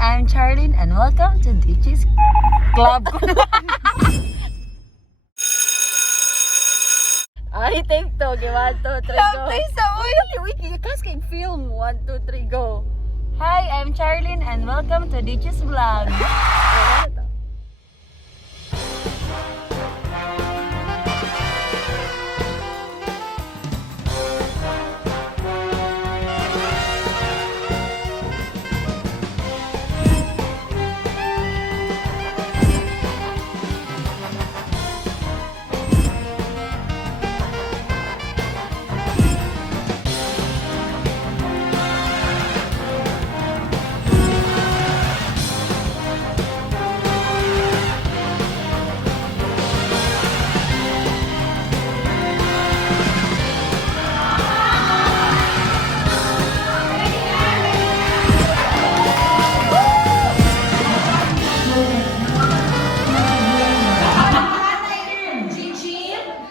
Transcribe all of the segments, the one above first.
I'm Charlene and welcome to DJ's Club. I think to, 1, 2, 3, go. Kasi can film, 1, 2, 3, go. Hi, I'm Charlene and welcome to DJ's Vlog.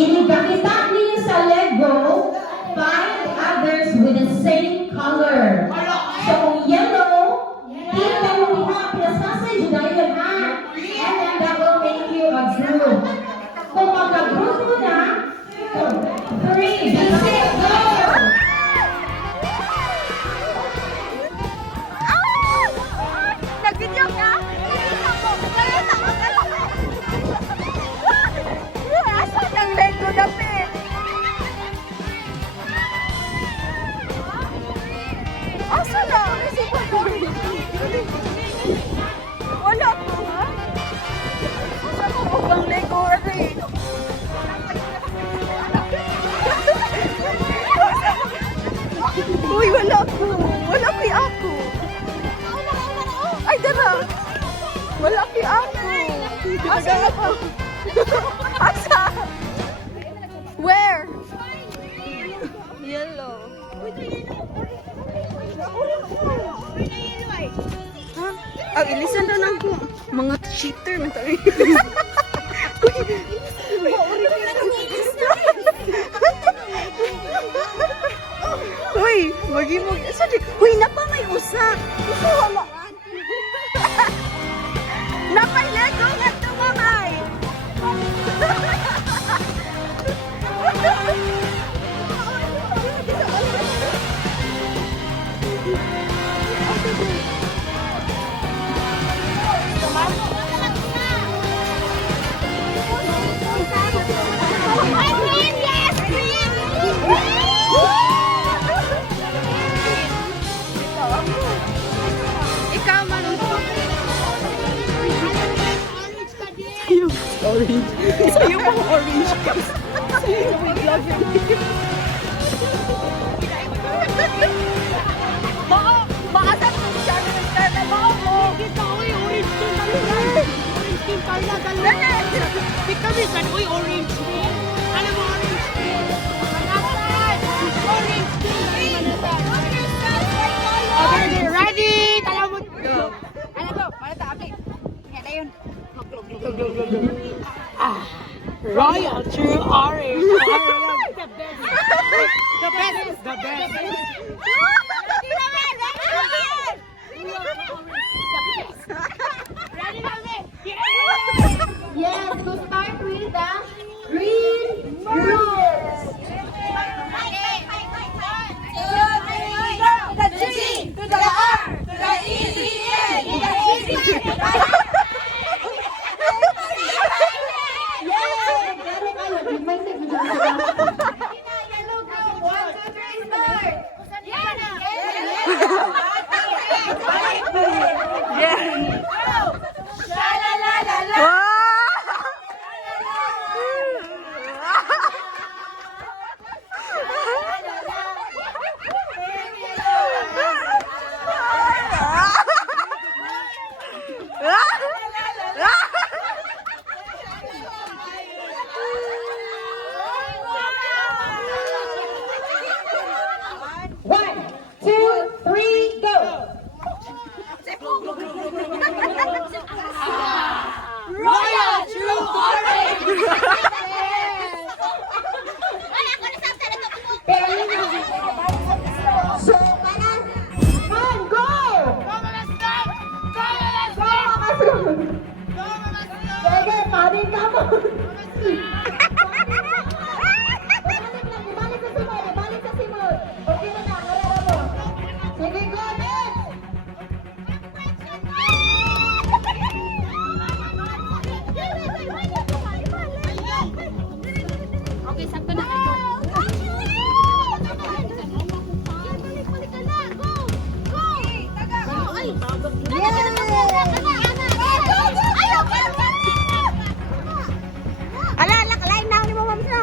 Ipakita niyo sa Lego, find others with the same color. So kung yellow, kita mo niya, plus message dahil ha, and then that will make you a group. Kung magka-group mo na, 3, that's it, go! Nag-video ka? Ang lego na pin. Asa na? Wala po ha? Asa mo po bang lego rin? Uy, wala ko. Wala ko yung ako. Ay, dara. Wala ko yung ako. Asa na po? Asa? Where? Yellow. Huh? Oh, ilisan daw ng mga cheater. Uy, mag-imog. Uy, napa may usa. Usa wala. Napay lego nga tumamay. Ikaw malungkot. Orange. Sa'yo pang orange ka. Sa'yo yung vlogger. Baka sa masyado ng start na baka mo. Kita ko yung orange team talaga. Orange team talaga. Kami sa uy orange team. Alam mo orange team. Orange team. Okay, ready? Kalamot. Ano to? Malata, okay. Yan na yun. Royal True Orange. The best. The best. The best. Yes, to start with the green rules. To the G, to the R, to the E, to the N, to the A, to the Ibalik sa simod, ibalik sa simod. Okay na na, karera mo. Sige, go, next. Okay, sakto na kayo. Ala, ala, kalain na ako ni Mama Misno.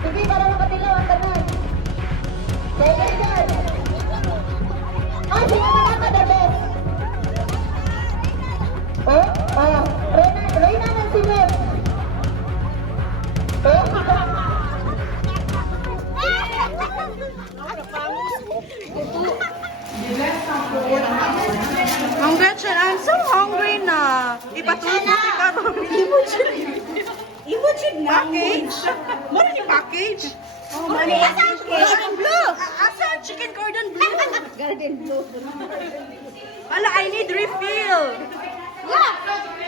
Sige, para makatilaw ang tanan. Sige, dyan. Ay, sige na ka, the best. Oh, oh. Reyna ng simod. Oh, Ang Gretchen, I'm so hungry na. Ipatulog mo si Karo. Imagine na. Package? Ano ni package? Cordon bleu. Asa ang chicken cordon bleu? Garden blue. Ala, I need refill. Yeah,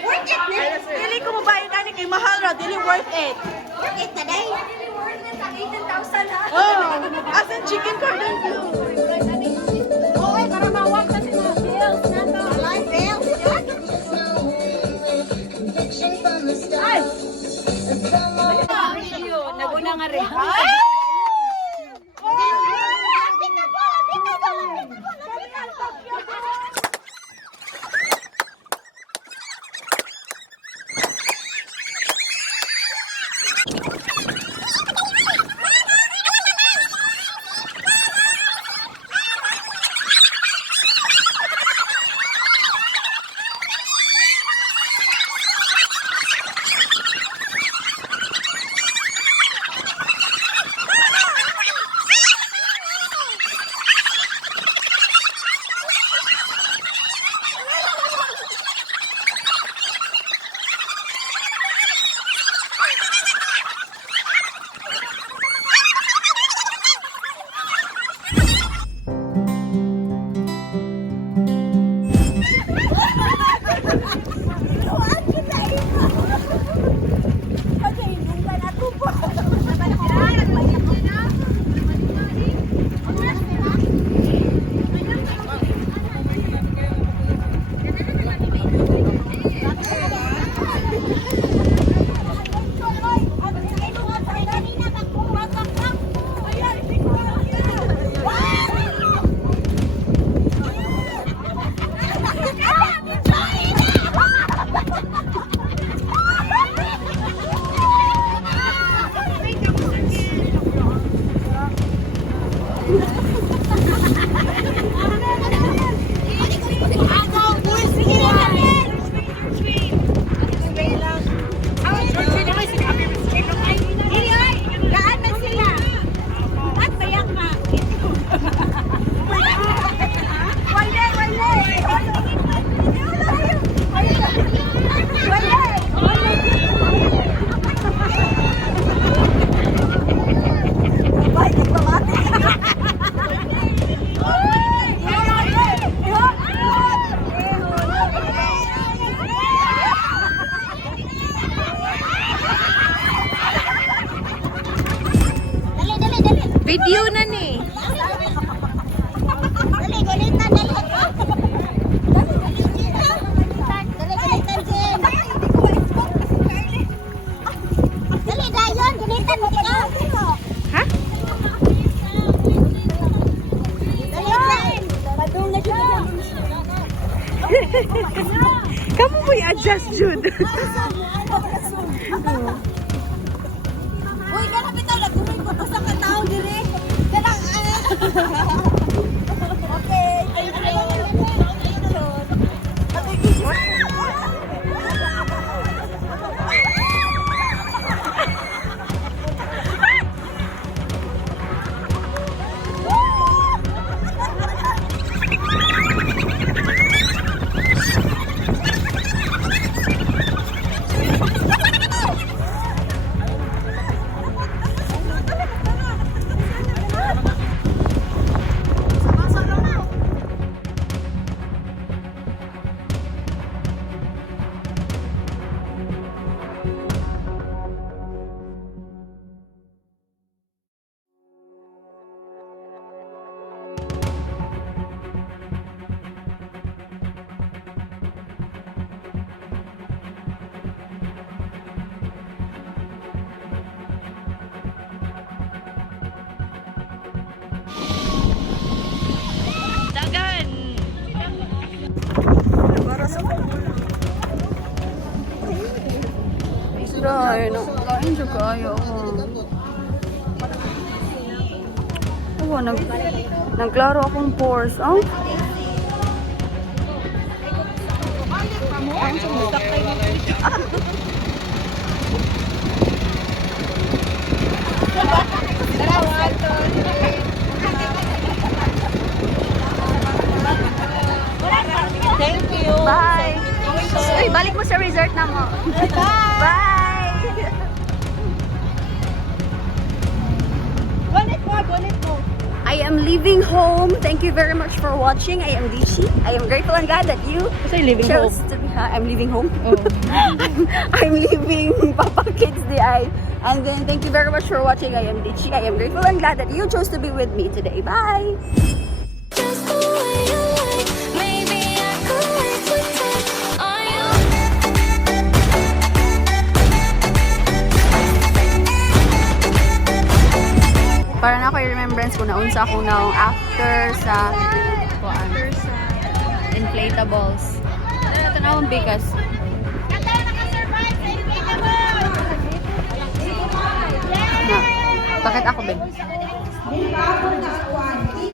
worth it na. Dili ko mabayad na kay mahal ra, dili worth it. Worth it na day. Worth it ang 18,000 ha. Oh, asa ang chicken cordon bleu? Oo, para mawag na sila. Bills na to. Live bills. Ay! Naguna nga rin. Video na ni. Dali, galitan, dali. Dali, galitan, Jen. Dali, dayon, galitan mo ka. Ha? Dali, Jen. Badung na siya. Kamu mo i-adjust, Jude. Uy, kaya bitaw, nagumay ko pa sa katao dire. Kaya okay. Ayun. Dahil, kain siya kayo. Oo, nagklaro akong pores. Oh? Thank you. Bye! Uy, balik mo sa resort na mo. Bye! Bonnet mo. I am leaving home. Thank you very much for watching. I am Dishi. I am grateful and glad that you chose to be. I'm leaving home. I'm leaving Papa Kids DI. And then thank you very much for watching. I am Dishi. I am grateful and glad that you chose to be with me today. Bye! Just the way you like, maybe I could wait to touch on you. Para na ako i-remembrance ko na unsa ako na after sa inflatables. Ito na akong bigas. Na, bakit ako, Ben?